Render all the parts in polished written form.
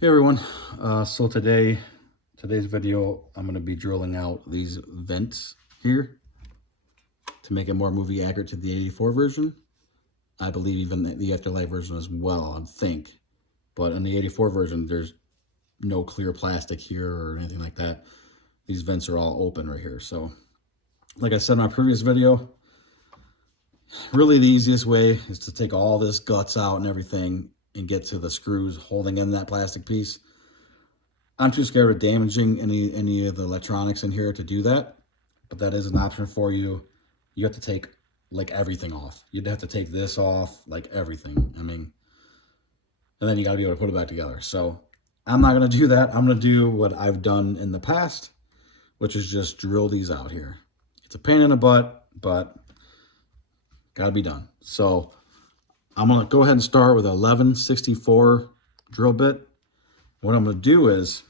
Hey everyone, so today's video, I'm going to be drilling out these vents here to make it more movie accurate to the 84 version. I believe even the Afterlife version as well, I think. But in the 84 version, there's no clear plastic here or anything like that. These vents are all open right here. So like I said in my previous video, really the easiest way is to take all this guts out and everything and get to the screws holding in that plastic piece. I'm too scared of damaging any of the electronics in here to do that, but that is an option for you. You have to take like everything off. You'd have to take this off, like everything. I mean, and then you got to be able to put it back together. So I'm not going to do that. I'm going to do what I've done in the past, which is just drill these out here. It's a pain in the butt, but got to be done. So I'm going to go ahead and start with an 1164 drill bit. What I'm going to do is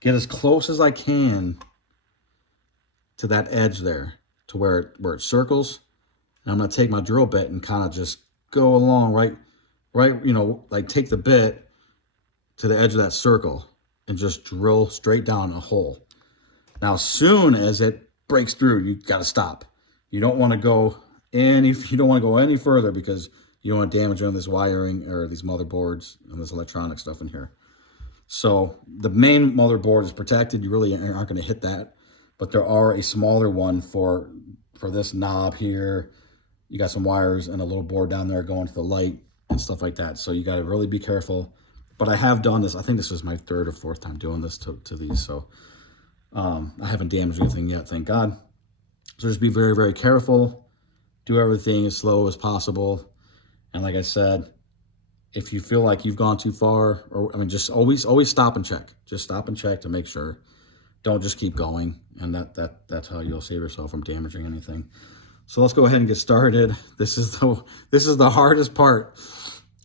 get as close as I can to that edge there, to where it circles. And I'm going to take my drill bit and kind of just go along right, like take the bit to the edge of that circle and just drill straight down a hole. Now, as soon as it breaks through, you got to stop. You don't want to go any further because you don't want to damage any of this wiring or these motherboards and this electronic stuff in here. So the main motherboard is protected. You really aren't going to hit that, but there are a smaller one for this knob here. You got some wires and a little board down there going to the light and stuff like that. So you got to really be careful. But I have done this. I think this is my third or fourth time doing this to these. So I haven't damaged anything yet, thank God. So just be very, very careful. Do everything as slow as possible. And like I said, if you feel like you've gone too far, or I mean, just always stop and check. Just stop and check to make sure. Don't just keep going, and that's how you'll save yourself from damaging anything. So let's go ahead and get started. This is the hardest part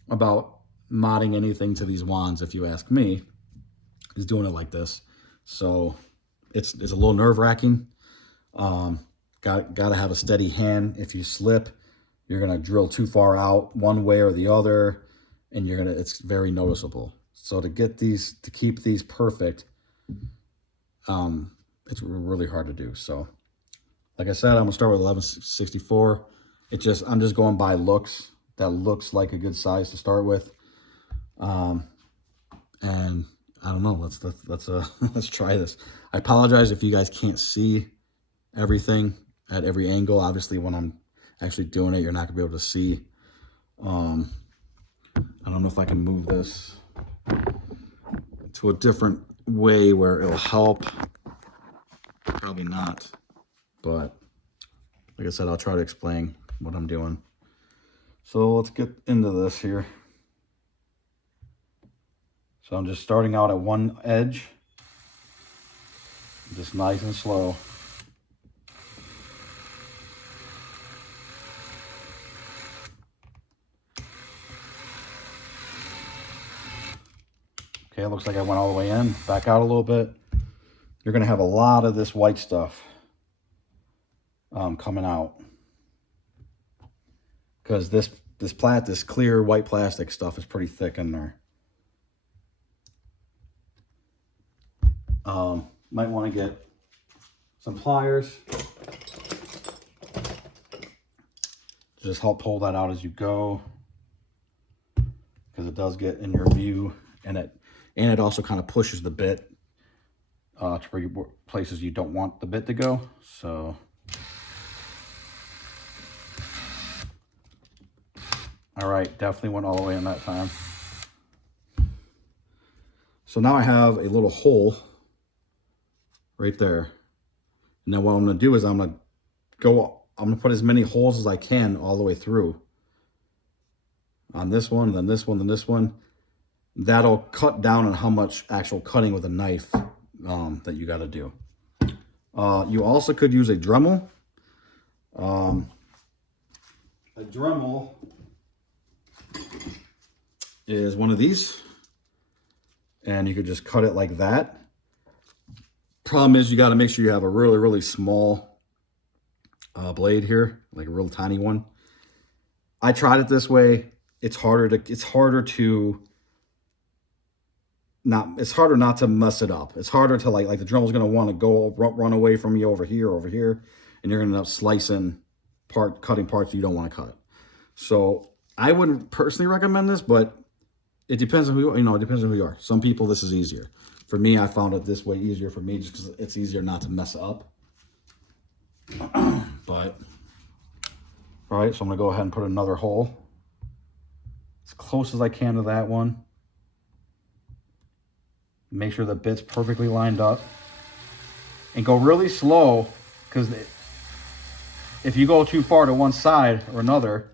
about modding anything to these wands, if you ask me, is doing it like this. So it's a little nerve-wracking. Got to have a steady hand. If you slip, you're gonna drill too far out one way or the other, and it's very noticeable. So to keep these perfect, it's really hard to do. So like I said, I'm gonna start with 1164. I'm just going by looks. That looks like a good size to start with. And I don't know, let's try this. I apologize if you guys can't see everything at every angle. Obviously when I'm actually doing it, you're not gonna be able to see. I don't know if I can move this to a different way where it'll help. Probably not. But like I said, I'll try to explain what I'm doing. So let's get into this here. So I'm just starting out at one edge. Just nice and slow. Okay, it looks like I went all the way in. Back out a little bit. You're going to have a lot of this white stuff coming out. Because this clear white plastic stuff is pretty thick in there. Might want to get some pliers. Just help pull that out as you go. Because it does get in your view. And it also kind of pushes the bit to places you don't want the bit to go. So, all right, definitely went all the way in that time. So now I have a little hole right there. And then what I'm going to do is I'm going to put as many holes as I can all the way through. On this one, then this one, then this one. That'll cut down on how much actual cutting with a knife that you got to do. You also could use a Dremel. A Dremel is one of these, and you could just cut it like that. Problem is, you got to make sure you have a really, really small blade here, like a real tiny one. I tried it this way. It's harder to it's harder not to mess it up. It's harder to like the drill's gonna want to go run away from you over here, and you're gonna end up slicing cutting parts you don't want to cut. So I wouldn't personally recommend this, but it depends on who it depends on who you are. Some people this is easier. For me, I found it this way easier for me just because it's easier not to mess up. But all right, so I'm gonna go ahead and put another hole as close as I can to that one. Make sure the bit's perfectly lined up. And go really slow, because if you go too far to one side or another,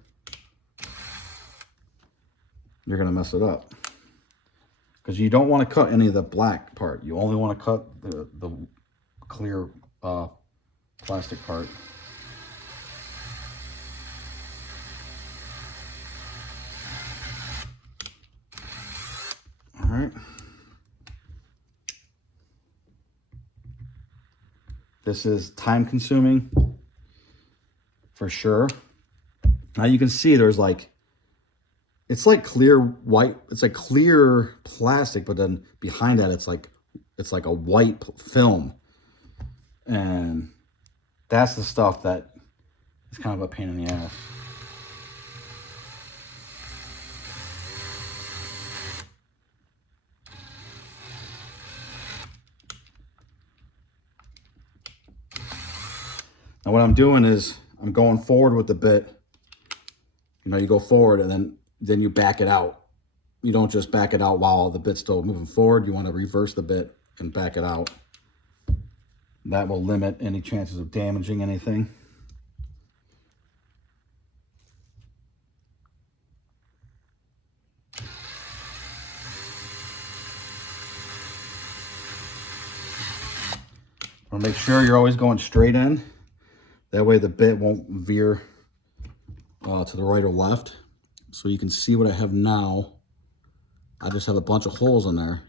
you're going to mess it up. Because you don't want to cut any of the black part. You only want to cut the clear plastic part. All right. This is time consuming for sure. Now you can see there's it's like clear white, it's like clear plastic, but then behind that it's like a white film. And that's the stuff that is kind of a pain in the ass. Now what I'm doing is I'm going forward with the bit. You go forward and then you back it out. You don't just back it out while the bit's still moving forward. You want to reverse the bit and back it out. That will limit any chances of damaging anything. Make sure you're always going straight in. That way the bit won't veer to the right or left. So you can see what I have now. I just have a bunch of holes in there.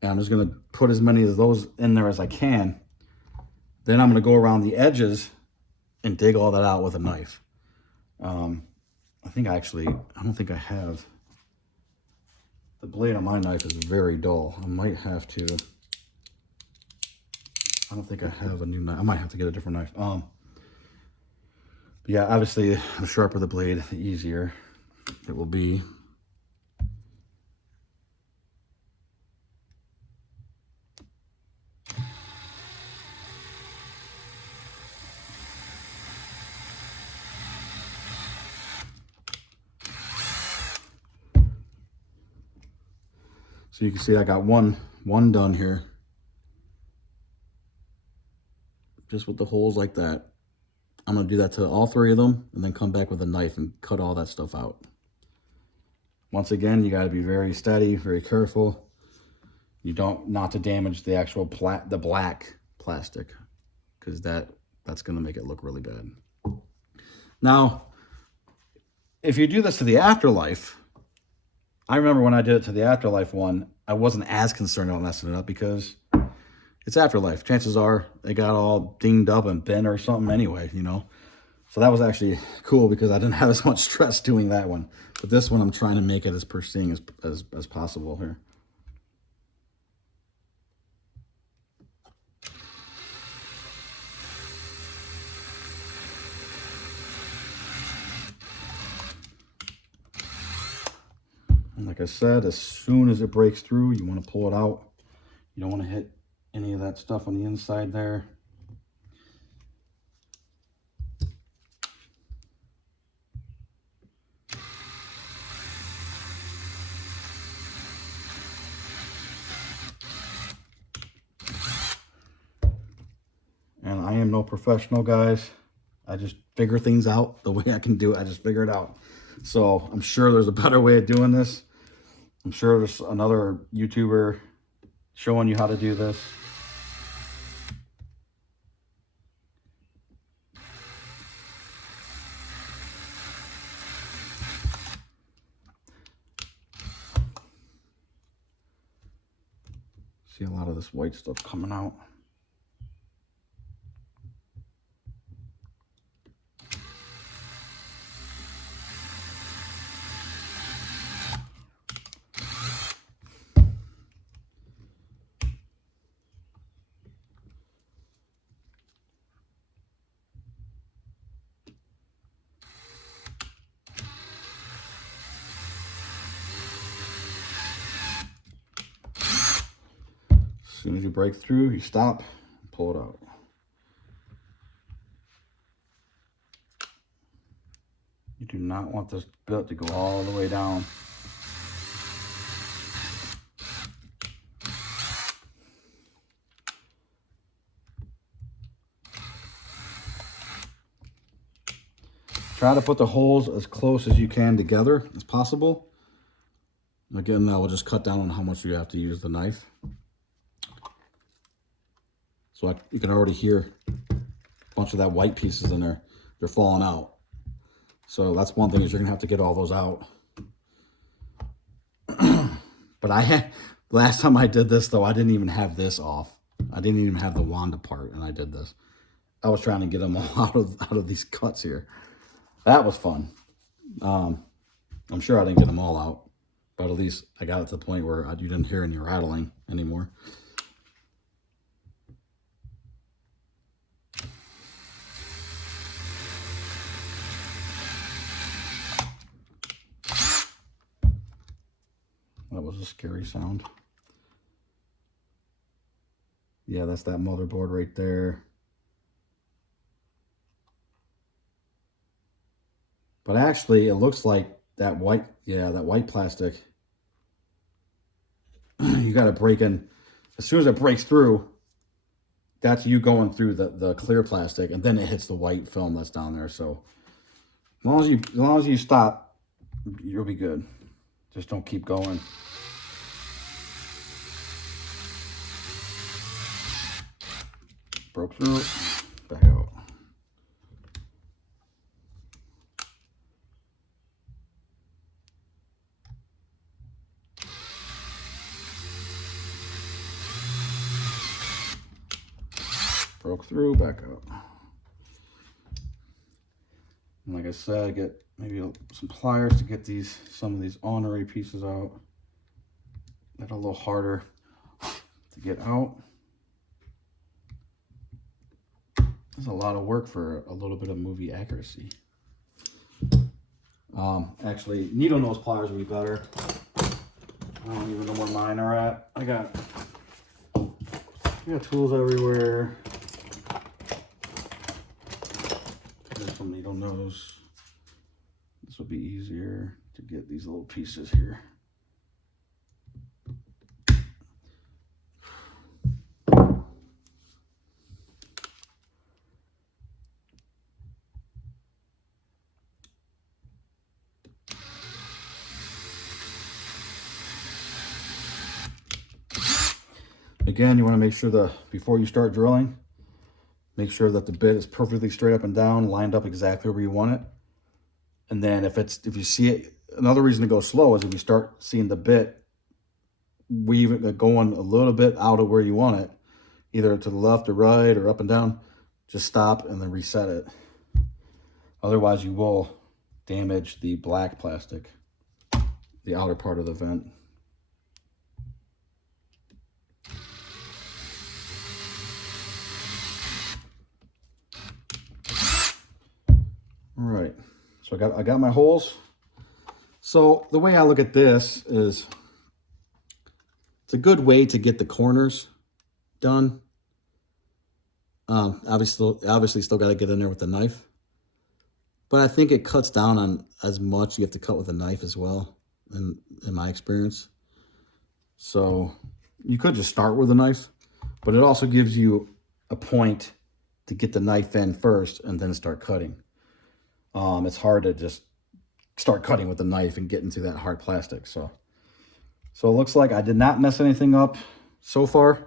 And I'm just going to put as many of those in there as I can. Then I'm going to go around the edges and dig all that out with a knife. I don't think I have. The blade on my knife is very dull. I might have to. I don't think I have a new knife. I might have to get a different knife. Yeah, obviously, the sharper the blade, the easier it will be. So you can see I got one done here. Just with the holes like that. I'm going to do that to all three of them and then come back with a knife and cut all that stuff out. Once again, you got to be very steady, very careful. You don't, not to damage the actual the black plastic, because that's going to make it look really bad. Now, if you do this to the Afterlife, I remember when I did it to the Afterlife one, I wasn't as concerned about messing it up because it's Afterlife. Chances are they got all dinged up and bent or something anyway, So that was actually cool because I didn't have as much stress doing that one. But this one, I'm trying to make it as pristine as possible here. And like I said, as soon as it breaks through, you want to pull it out. You don't want to hit any of that stuff on the inside there. And I am no professional, guys. I just figure things out the way I can do it. I just figure it out. So I'm sure there's a better way of doing this. I'm sure there's another YouTuber showing you how to do this. See a lot of this white stuff coming out. As soon as you break through, you stop, pull it out. You do not want this bit to go all the way down. Try to put the holes as close as you can together as possible. Again, that will just cut down on how much you have to use the knife. So you can already hear a bunch of that white pieces in there. They're falling out. So that's one thing, is you're gonna have to get all those out. But last time I did this though, I didn't even have this off. I didn't even have the wand apart, and I did this. I was trying to get them all out of these cuts here. That was fun. I'm sure I didn't get them all out, but at least I got it to the point where you didn't hear any rattling anymore. That was a scary sound. Yeah, that's that motherboard right there. But actually, it looks like that white, yeah, that white plastic, you got to break in. As soon as it breaks through, that's you going through the clear plastic, and then it hits the white film that's down there. So as long as you stop, you'll be good. Just don't keep going. Broke through, back out. Broke through, back out. And like I said, get maybe some pliers to get some of these ornery pieces out. They're a little harder to get out. It's a lot of work for a little bit of movie accuracy. Actually, needle nose pliers would be better. I don't even know where mine are at. I got tools everywhere. There's some needle nose. This will be easier to get these little pieces here. Again, you want to make sure before you start drilling, make sure that the bit is perfectly straight up and down, lined up exactly where you want it. And then if you see it, another reason to go slow is if you start seeing the bit going a little bit out of where you want it, either to the left or right or up and down, just stop and then reset it. Otherwise, you will damage the black plastic, the outer part of the vent. All right, so I got my holes. So the way I look at this is, it's a good way to get the corners done. Obviously still got to get in there with the knife, but I think it cuts down on as much you have to cut with a knife as well, in my experience. So you could just start with a knife, but it also gives you a point to get the knife in first and then start cutting. It's hard to just start cutting with a knife and get into that hard plastic. So it looks like I did not mess anything up so far,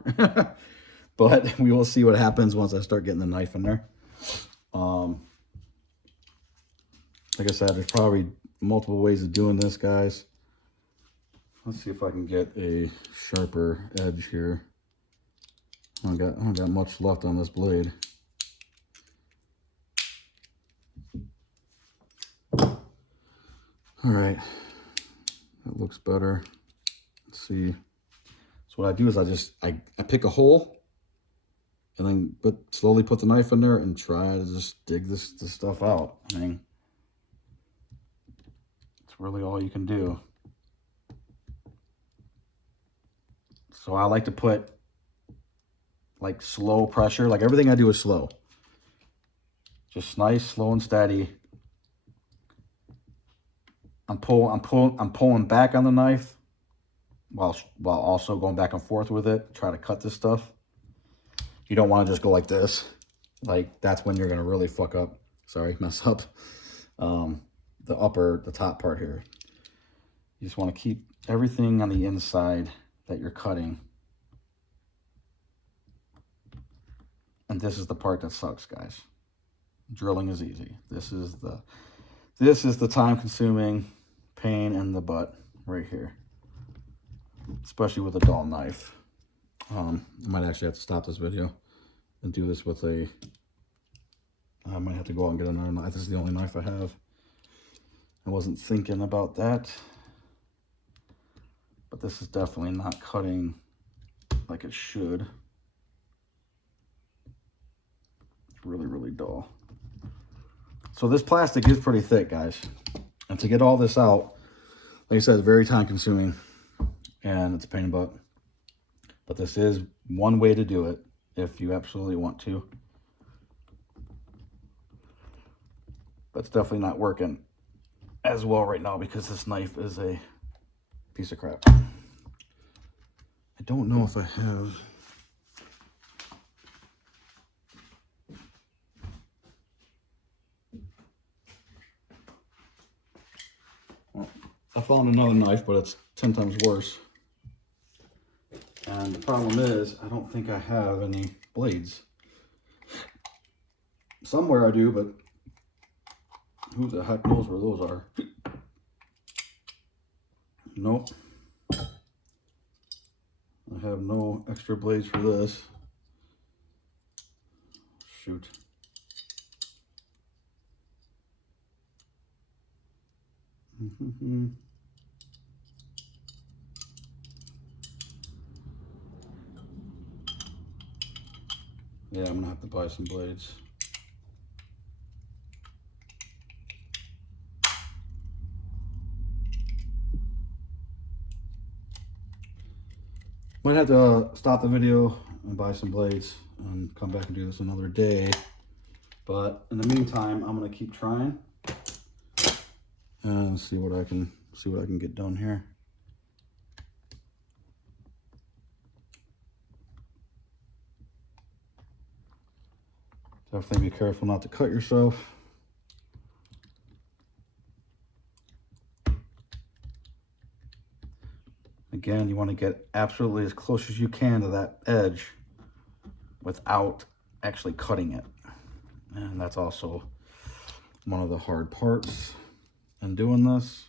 but we will see what happens once I start getting the knife in there. Like I said, there's probably multiple ways of doing this, guys. Let's see if I can get a sharper edge here. I don't got much left on this blade. All right, that looks better. Let's see. So what I do is I pick a hole and then slowly put the knife in there and try to just dig this stuff out. I mean, it's really all you can do. So I like to put like slow pressure. Like everything I do is slow. Just nice, slow and steady. I'm pulling back on the knife while also going back and forth with it. Try to cut this stuff. You don't want to just go like this. Like that's when you're gonna really fuck up. Sorry, mess up. The top part here. You just want to keep everything on the inside that you're cutting. And this is the part that sucks, guys. Drilling is easy. This is the time-consuming pain in the butt right here, especially with a dull knife. I might actually have to stop this video and do this with a. I might have to go out and get another knife. This is the only knife I have. I wasn't thinking about that, but this is definitely not cutting like it should. It's really, really dull. So this plastic is pretty thick, guys. And to get all this out, like I said, it's very time consuming and it's a pain in the butt. But this is one way to do it if you absolutely want to. But it's definitely not working as well right now because this knife is a piece of crap. I don't know if I have. Well, I found another knife, but it's 10 times worse. And the problem is, I don't think I have any blades. Somewhere I do, but who the heck knows where those are? Nope. I have no extra blades for this. Shoot. Yeah, I'm gonna have to buy some blades. Might have to stop the video and buy some blades and come back and do this another day. But in the meantime, I'm gonna keep trying and see what I can get done here. Definitely be careful not to cut yourself. Again, you want to get absolutely as close as you can to that edge without actually cutting it. And that's also one of the hard parts in doing this.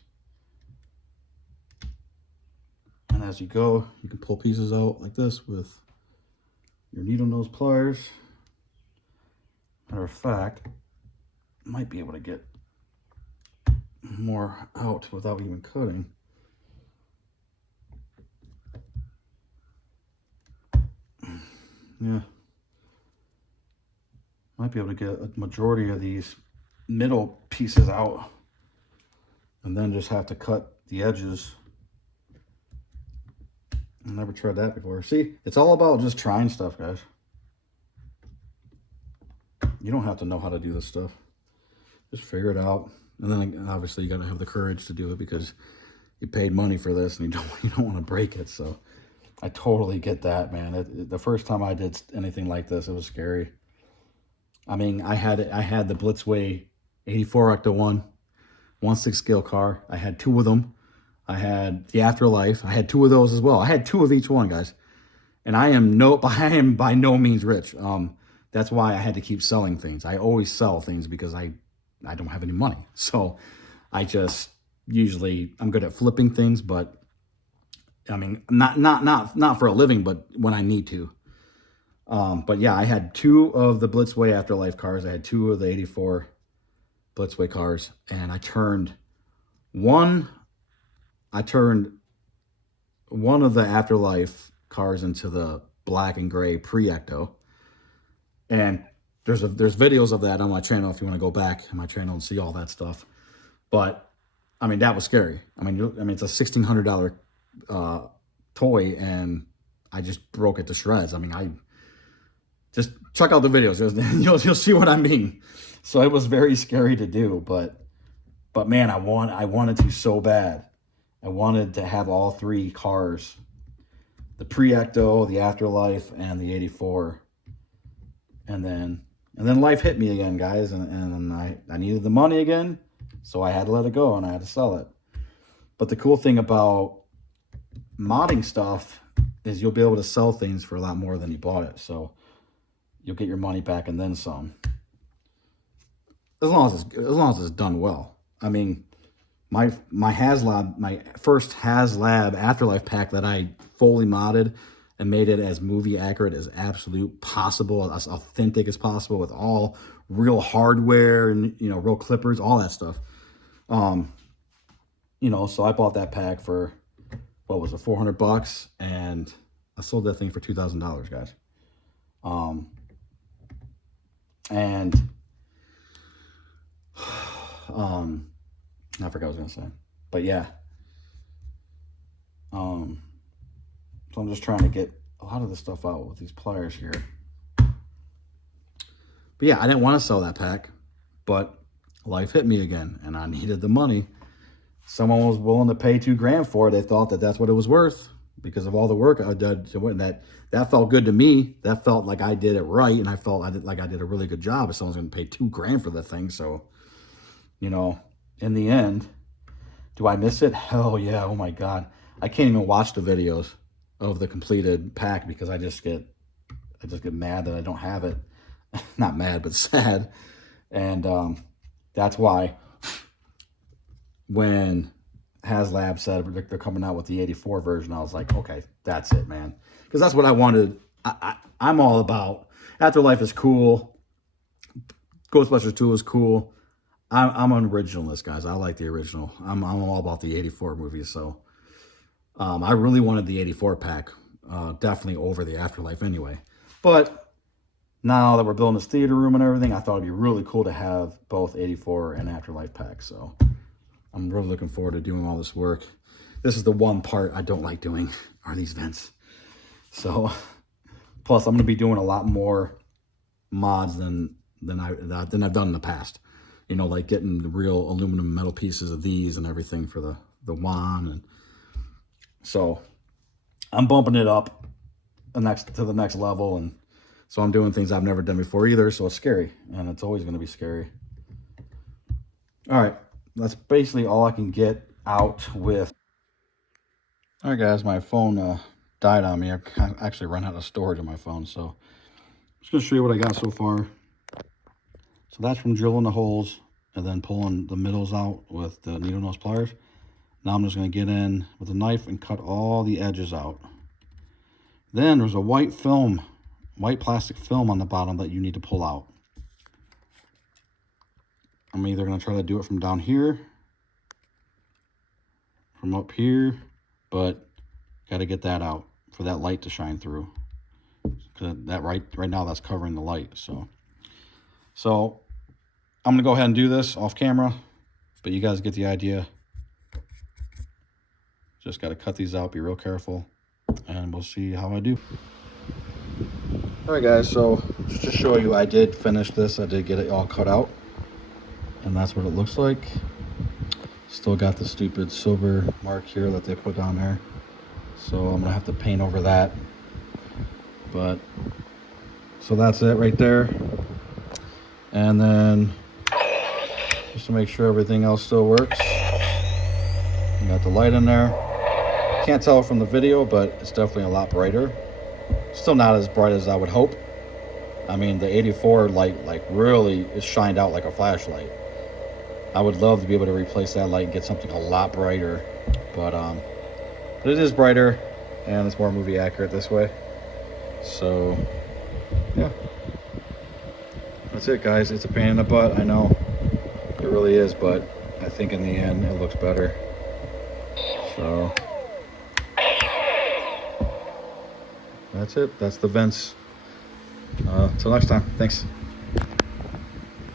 And as you go, you can pull pieces out like this with your needle nose pliers. Matter of fact, might be able to get more out without even cutting. Yeah. Might be able to get a majority of these middle pieces out and then just have to cut the edges. I've never tried that before. See, it's all about just trying stuff, guys. You don't have to know how to do this stuff. Just figure it out. And then obviously you got to have the courage to do it because you paid money for this and you don't want to break it. So I totally get that, man. The first time I did anything like this, it was scary. I mean, I had the Blitzway 84 Octa 1/6 scale car. I had 2 of them. I had the Afterlife. I had 2 of those as well. I had 2 of each one, guys. And I am by no means rich. That's why I had to keep selling things. I always sell things because I don't have any money. So I just I'm good at flipping things, but I mean, not for a living, but when I need to. But yeah, I had 2 of the Blitzway Afterlife cars. I had 2 of the 84 Blitzway cars, and I turned one of the Afterlife cars into the black and gray pre-Ecto. And there's videos of that on my channel if you want to go back on my channel and see all that stuff. But I mean, that was scary. I mean, it's a $1,600 toy, and I just broke it to shreds. I mean, Just check out the videos. You'll see what I mean. So it was very scary to do, but man, I wanted to so bad. I wanted to have all three cars, the Pre-Ecto, the Afterlife, and the 84. And then life hit me again, guys, and I needed the money again, so I had to let it go and I had to sell it. But the cool thing about modding stuff is you'll be able to sell things for a lot more than you bought it. So you'll get your money back and then some. As long as it's done well. I mean, my Haslab, my first Haslab Afterlife pack that I fully modded and made it as movie accurate as absolute possible, as authentic as possible, with all real hardware and, you know, real clippers, all that stuff. You know, so I bought that pack for, what was it, $400, and I sold that thing for $2,000, guys. I forgot what I was gonna say, but yeah. So I'm just trying to get a lot of this stuff out with these pliers here. But yeah, I didn't want to sell that pack, but life hit me again, and I needed the money. Someone was willing to pay $2,000 for it. They thought that that's what it was worth because of all the work I did. That felt good to me. That felt like I did it right, and I felt like I did a really good job. If someone's going to pay $2,000 for the thing, so you know, in the end, do I miss it? Hell yeah! Oh my god, I can't even watch the videos of the completed pack because I just get mad that I don't have it. Not mad, but sad, and that's why when Haslab said they're coming out with the 84 version, I was like, okay, that's it, man. Because that's what I wanted. I'm all about. Afterlife is cool. Ghostbusters 2 is cool. I'm an originalist, guys. I like the original. I'm all about the 84 movies. So I really wanted the 84 pack, definitely over the Afterlife anyway. But now that we're building this theater room and everything, I thought it'd be really cool to have both 84 and Afterlife packs. So I'm really looking forward to doing all this work. This is the one part I don't like doing, are these vents. So, plus I'm going to be doing a lot more mods than I've done in the past. You know, like getting the real aluminum metal pieces of these and everything for the wand. And so I'm bumping it up to the next level. And so I'm doing things I've never done before either. So it's scary, and it's always going to be scary. All right. That's basically all I can get out with. All right, guys, my phone died on me. I actually ran out of storage on my phone, so I'm just going to show you what I got so far. So that's from drilling the holes and then pulling the middles out with the needle nose pliers. Now I'm just going to get in with a knife and cut all the edges out. Then there's a white plastic film on the bottom that you need to pull out. I'm either going to try to do it from down here, from up here, but got to get that out for that light to shine through. Because that right now that's covering the light. So I'm going to go ahead and do this off camera, but you guys get the idea. Just got to cut these out, be real careful, and we'll see how I do. All right, guys, so just to show you, I did finish this. I did get it all cut out. And that's what it looks like. Still got the stupid silver mark here that they put down there. So I'm gonna have to paint over that. But, so that's it right there. And then, just to make sure everything else still works, you got the light in there. Can't tell from the video, but it's definitely a lot brighter. Still not as bright as I would hope. I mean, the 84 light, like, really is shined out like a flashlight. I would love to be able to replace that light and get something a lot brighter, but it is brighter and it's more movie accurate this way. So yeah, that's it, guys. It's a pain in the butt, I know, it really is, but I think in the end it looks better. So that's it. That's the vents. Till next time. Thanks.